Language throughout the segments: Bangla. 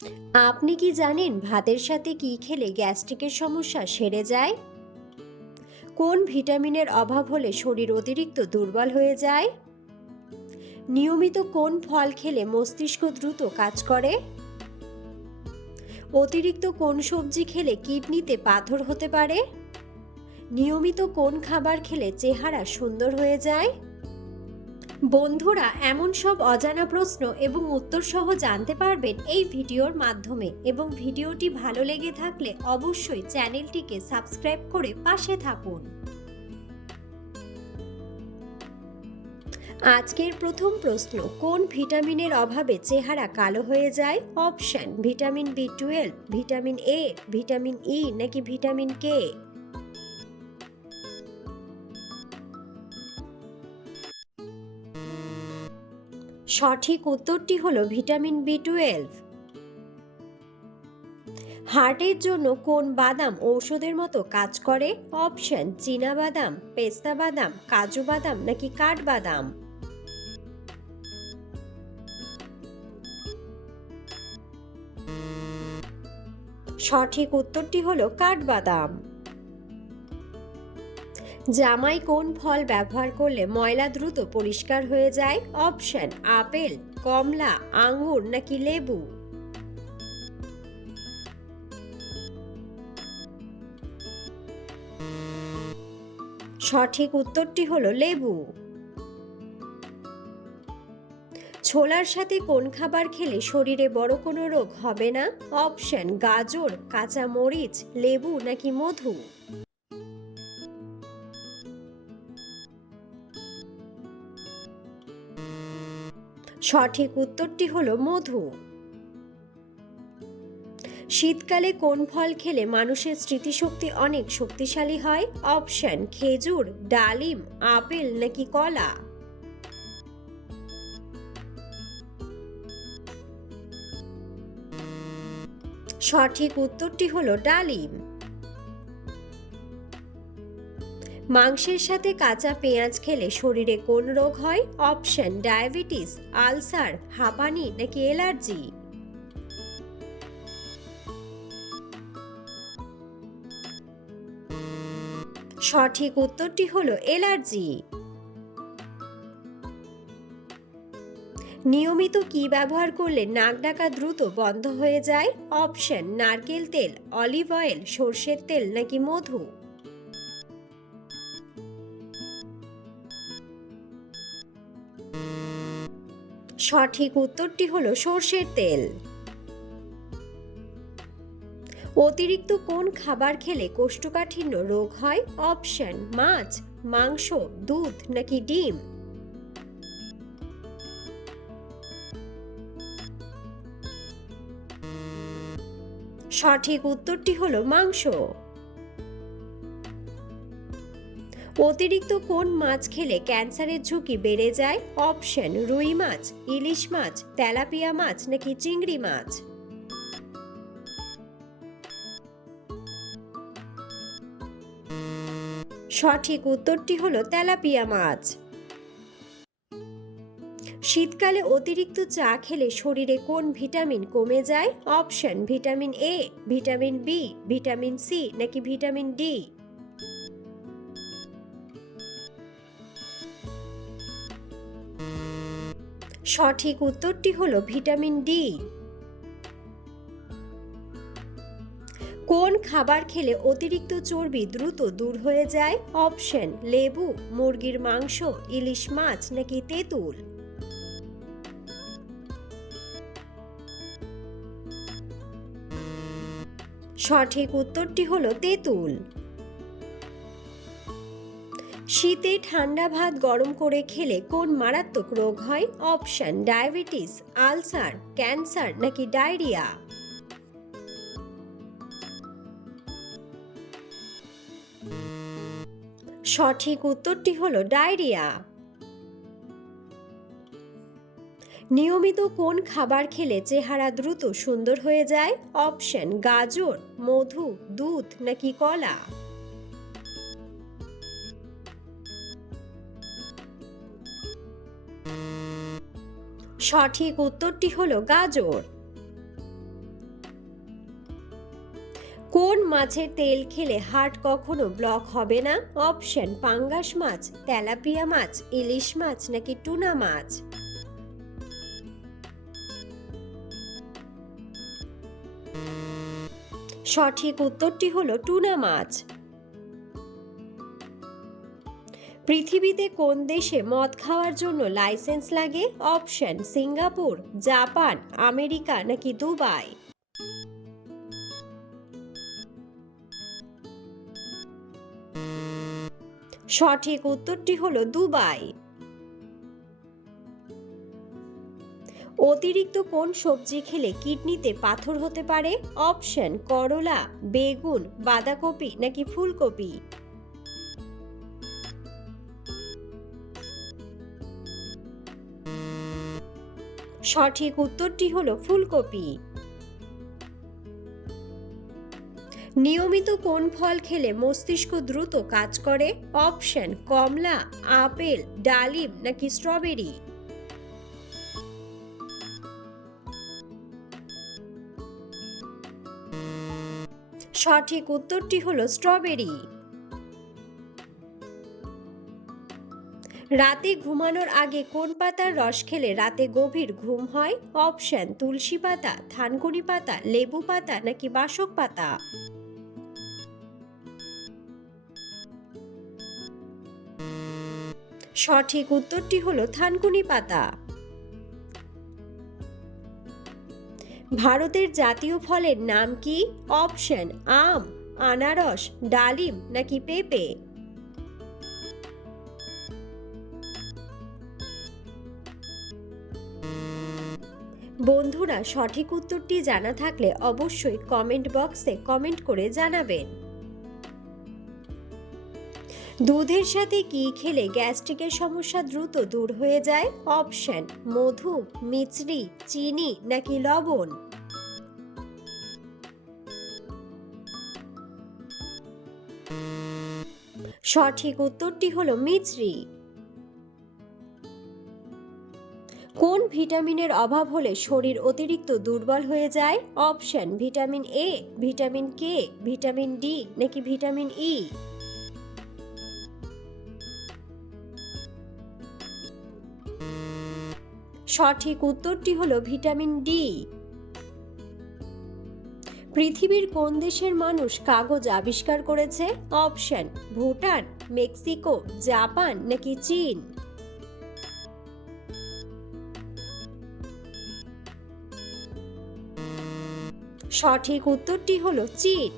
আপনি কি জানেন ভাতের সাথে কি খেলে গ্যাস্ট্রিকের সমস্যা সেরে যায়? কোন ভিটামিনের অভাব হলে শরীর অতিরিক্ত দুর্বল হয়ে যায়? নিয়মিত কোন ফল খেলে মস্তিষ্ক দ্রুত কাজ করে? অতিরিক্ত কোন সবজি খেলে কিডনিতে পাথর হতে পারে? নিয়মিত কোন খাবার খেলে চেহারা সুন্দর হয়ে যায়? বন্ধুরা, এমন সব অজানা প্রশ্ন এবং উত্তর সহ জানতে পারবেন এই ভিডিওর মাধ্যমে, এবং ভিডিওটি ভালো লেগে থাকলে অবশ্যই চ্যানেলটিকে সাবস্ক্রাইব করে পাশে থাকুন। আজকের প্রথম প্রশ্ন, কোন ভিটামিনের অভাবে চেহারা কালো হয়ে যায়? Option: vitamin B 12, vitamin A, vitamin E নাকি ভিটামিন কে? সঠিক উত্তরটি হলো ভিটামিন বি 12। হার্টের জন্য কোন বাদাম ঔষধের মতো কাজ করে? অপশন: চীনা বাদাম, পেস্তা বাদাম, কাজু বাদাম নাকি কাঠবাদাম? সঠিক উত্তরটি হলো কাঠবাদাম। জামায় কোন ফল ব্যবহার করলে ময়লা দ্রুত পরিষ্কার হয়ে যায়? অপশন: আপেল, কমলা, আঙ্গুর নাকি লেবু? সঠিক উত্তরটি হলো লেবু। ছোলার সাথে কোন খাবার খেলে শরীরে বড় কোনো রোগ হবে না? অপশন: গাজর, কাঁচা মরিচ, লেবু নাকি মধু? সঠিক উত্তরটি হলো মধু। শীতকালে কোন ফল খেলে মানুষের স্মৃতিশক্তি অনেক শক্তিশালী হয়? অপশন: খেজুর, ডালিম, আপেল নাকি কলা? সঠিক উত্তরটি হলো ডালিম। মাংসের সাথে কাঁচা পেঁয়াজ খেলে শরীরে কোন রোগ হয়? অপশন: ডায়াবেটিস, আলসার, হাঁপানি নাকি অ্যালার্জি? সঠিক উত্তরটি হলো অ্যালার্জি। নিয়মিত কি ব্যবহার করলে নাক ডাকা দ্রুত বন্ধ হয়ে যায়? অপশন: নারকেল তেল, অলিভ অয়েল, সর্ষের তেল নাকি মধু? সঠিক উত্তরটি হলো সর্ষের তেল। অতিরিক্ত কোন খাবার খেলে কোষ্ঠকাঠিন্য রোগ হয়? অপশন: মাছ, মাংস, দুধ নাকি ডিম? সঠিক উত্তরটি হলো মাংস। অতিরিক্ত কোন মাছ খেলে ক্যান্সারের ঝুঁকি বেড়ে যায়? অপশন: রুই মাছ, ইলিশ মাছ, তেলাপিয়া মাছ নাকি চিংড়ি মাছ? সঠিক উত্তরটি হলো তেলাপিয়া মাছ। শীতকালে অতিরিক্ত চা খেলে শরীরে কোন ভিটামিন কমে যায়? Option: vitamin A, vitamin B, vitamin C নাকি ভিটামিন ডি? সঠিক উত্তরটি হলো ভিটামিন ডি। কোন খাবার খেলে অতিরিক্ত চর্বি দ্রুত দূর হয়ে যায়? অপশন: লেবু, মুরগির মাংস, ইলিশ মাছ নাকি তেঁতুল? সঠিক উত্তরটি হলো তেঁতুল। শীতে ঠান্ডা ভাত গরম করে খেলে কোন মারাত্মক রোগ হয়? অপশন: ডায়াবেটিস, আলসার, ক্যান্সার নাকি ডায়রিয়া? সঠিক উত্তরটি হলো ডায়রিয়া। নিয়মিত কোন খাবার খেলে চেহারা দ্রুত সুন্দর হয়ে যায়? অপশন: গাজর, মধু, দুধ নাকি কলা? সঠিক উত্তরটি হলো গাজর। কোন মাছের তেল খেলে হার্ট কখনো ব্লক হবে না? অপশন পাঙ্গাস মাছ, তেলাপিয়া মাছ, ইলিশ মাছ নাকি টুনা মাছ। সঠিক উত্তরটি হলো টুনা মাছ। পৃথিবীতে কোন দেশে মদ খাওয়ার জন্য লাইসেন্স লাগে? অপশন সিঙ্গাপুর, জাপান, আমেরিকা নাকি দুবাই। সঠিক উত্তরটি হলো দুবাই। অতিরিক্ত কোন সবজি খেলে কিডনিতে পাথর হতে পারে? অপশন করলা, বেগুন, বাঁধাকপি নাকি ফুলকপি। সঠিক উত্তরটি হলো ফুলকপি। নিয়মিত কোন ফল খেলে মস্তিষ্ক দ্রুত কাজ করে? অপশন কমলা, আপেল, ডালিম নাকি স্ট্রবেরি। সঠিক উত্তরটি হলো স্ট্রবেরি। রাতে ঘুমানোর আগে কোন পাতার রস খেলে রাতে গভীর ঘুম হয়? অপশন তুলসী পাতা, থানকুনি পাতা, লেবু পাতা নাকি বাসক পাতা। সঠিক উত্তরটি হলো থানকুনি পাতা। ভারতের জাতীয় ফলের নাম কি? অপশন আম, আনারস, ডালিম নাকি পেঁপে। বন্ধুরা, সঠিক উত্তরটি জানা থাকলে অবশ্যই কমেন্ট বক্সে কমেন্ট করে জানাবেন। দুধের সাথে কি খেলে গ্যাস্ট্রিকের সমস্যা দ্রুত দূর হয়ে যায়? অপশন মধু, মিছরি, চিনি নাকি লবণ। সঠিক উত্তরটি হলো মিছরি। কোন ভিটামিনের অভাব হলে শরীর অতিরিক্ত দুর্বল হয়ে যায়? Option vitamin A, vitamin K, vitamin D নাকি ভিটামিন ই। সঠিক উত্তরটি হলো ভিটামিন ডি। পৃথিবীর কোন দেশের মানুষ কাগজ আবিষ্কার করেছে? অপশন ভুটান, মেক্সিকো, জাপান নাকি চীন। সঠিক উত্তরটি হলো চীন।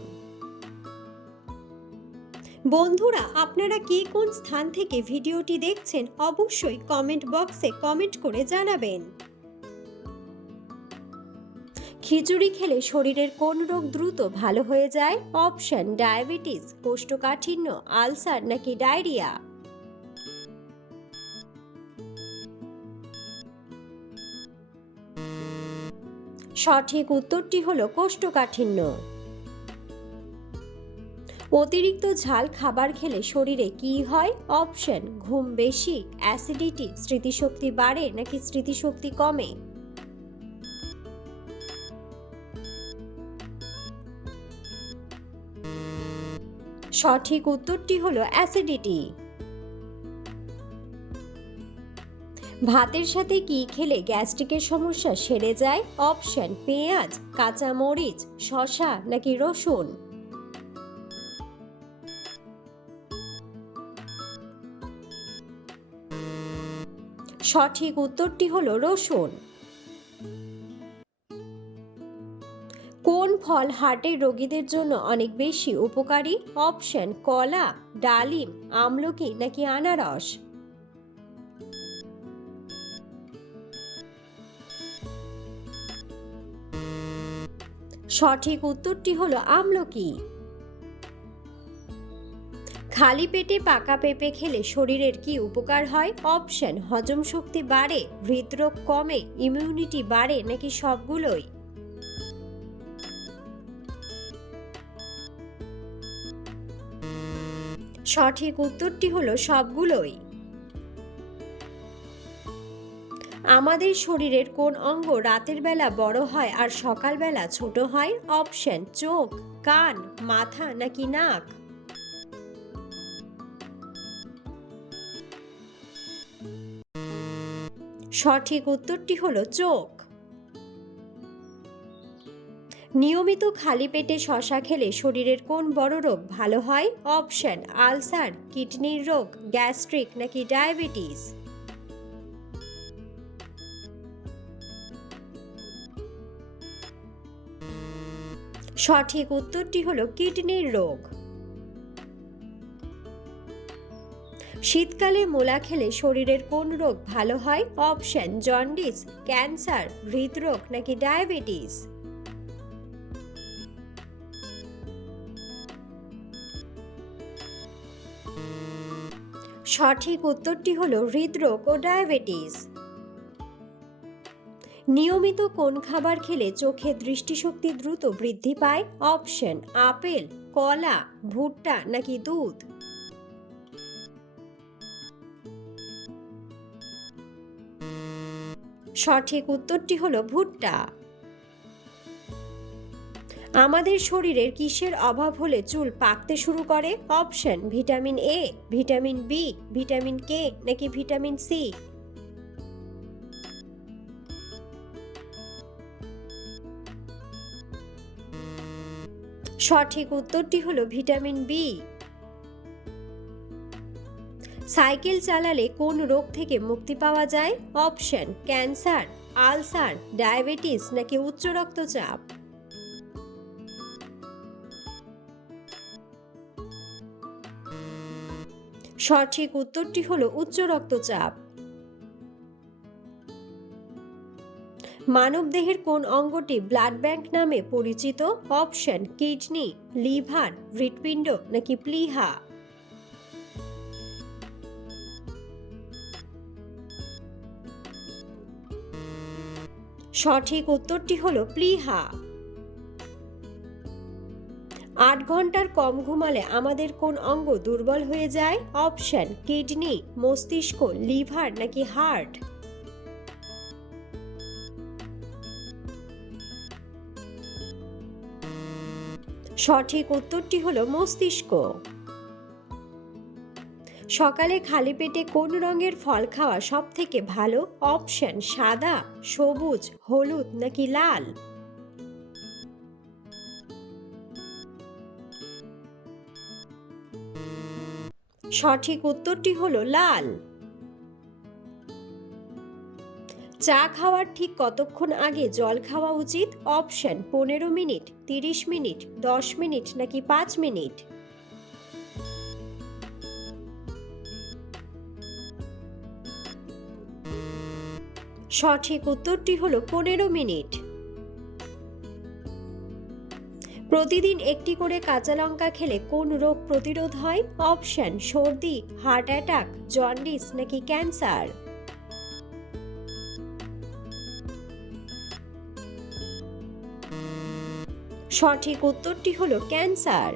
বন্ধুরা, আপনারা কে কোন স্থান থেকে ভিডিওটি দেখছেন অবশ্যই কমেন্ট বক্সে কমেন্ট করে জানাবেন। খিচুড়ি খেলে শরীরের কোন রোগ দ্রুত ভালো হয়ে যায়? অপশন ডায়াবেটিস, কোষ্ঠকাঠিন্য, আলসার নাকি ডায়রিয়া। সঠিক উত্তরটি হলো কোষ্ঠকাঠিন্য। অতিরিক্ত ঝাল খাবার খেলে শরীরে কি হয়? অপশন ঘুম বেশি, অ্যাসিডিটি, স্মৃতিশক্তি বাড়ে নাকি স্মৃতিশক্তি কমে। সঠিক উত্তরটি হলো অ্যাসিডিটি। ভাতের সাথে কি খেলে গ্যাস্ট্রিকের সমস্যা সেরে যায়? অপশন পেঁয়াজ, কাঁচা মরিচ, শসা নাকি রসুন। সঠিক উত্তরটি হলো রসুন। কোন ফল হার্টের রোগীদের জন্য অনেক বেশি উপকারী? অপশন কলা, ডালিম, আমলকি নাকি আনারস। সঠিক উত্তরটি হলো আমলকি। খালি পেটে পাকা পেঁপে খেলে শরীরের কি উপকার হয়? অপশন হজম শক্তি বাড়ে, হৃদরোগ কমে, ইমিউনিটি বাড়ে নাকি সবগুলোই। সঠিক উত্তরটি হলো সবগুলোই। আমাদের শরীরের কোন অঙ্গ রাতের বেলা বড় হয় আর সকালবেলা ছোট হয়? অপশন চোখ, কান, মাথা নাকি নাক? সঠিক উত্তরটি হলো চোখ। নিয়মিত খালি পেটে শসা খেলে শরীরের কোন বড় রোগ ভালো হয়? অপশন: আলসার, কিডনির রোগ, গ্যাস্ট্রিক নাকি ডায়াবেটিস? সঠিক উত্তরটি হলো কিডনির রোগ। শীতকালে মূলা খেলে শরীরের কোন রোগ ভালো হয়? অপশন: জন্ডিস, ক্যান্সার, হৃদরোগ নাকি ডায়াবেটিস? সঠিক উত্তরটি হলো হৃদরোগ ও ডায়াবেটিস। নিয়মিত কোন খাবার খেলে চোখে দৃষ্টিশক্তি দ্রুত বৃদ্ধি পায়? অপশন: আপেল, কলা, ভুট্টা নাকি দুধ? সঠিক উত্তরটি হলো ভুট্টা। আমাদের শরীরের কিসের অভাব হলে চুল পাকতে শুরু করে? Option: vitamin A, vitamin B, vitamin K নাকি ভিটামিন সি? সঠিক উত্তরটি হলো ভিটামিন বি। সাইকেল চালালে কোন রোগ থেকে মুক্তি পাওয়া যায়? অপশন: ক্যান্সার, আলসার, ডায়াবেটিস নাকি উচ্চ রক্তচাপ? সঠিক উত্তরটি হলো উচ্চ রক্তচাপ। মানবদেহের কোন অঙ্গটি ব্লাড ব্যাংক নামে পরিচিত? অপশন: কিডনি, লিভার, হৃৎপিণ্ড নাকি প্লীহা? সঠিক উত্তরটি হলো প্লীহা। 8 ঘন্টার কম ঘুমালে আমাদের কোন অঙ্গ দুর্বল হয়ে যায়? অপশন: কিডনি, মস্তিষ্ক, লিভার নাকি হার্ট? সঠিক উত্তরটি হলো মস্তিষ্ক। সকালে খালি পেটে কোন রঙের ফল খাওয়া সব থেকে ভালো? অপশন: সাদা, সবুজ, হলুদ নাকি লাল? সঠিক উত্তরটি হলো লাল। চা খাওয়ার ঠিক কতক্ষণ আগে জল খাওয়া উচিত? অপশন: 15 মিনিট, 30 মিনিট, 10 মিনিট নাকি 5 মিনিট? সঠিক উত্তরটি হলো 15 মিনিট। প্রতিদিন একটি করে কাঁচা লঙ্কা খেলে কোন রোগ প্রতিরোধ হয়? অপশন: সর্দি, হার্ট অ্যাটাক, জন্ডিস নাকি ক্যান্সার? সঠিক উত্তরটি হলো ক্যান্সার।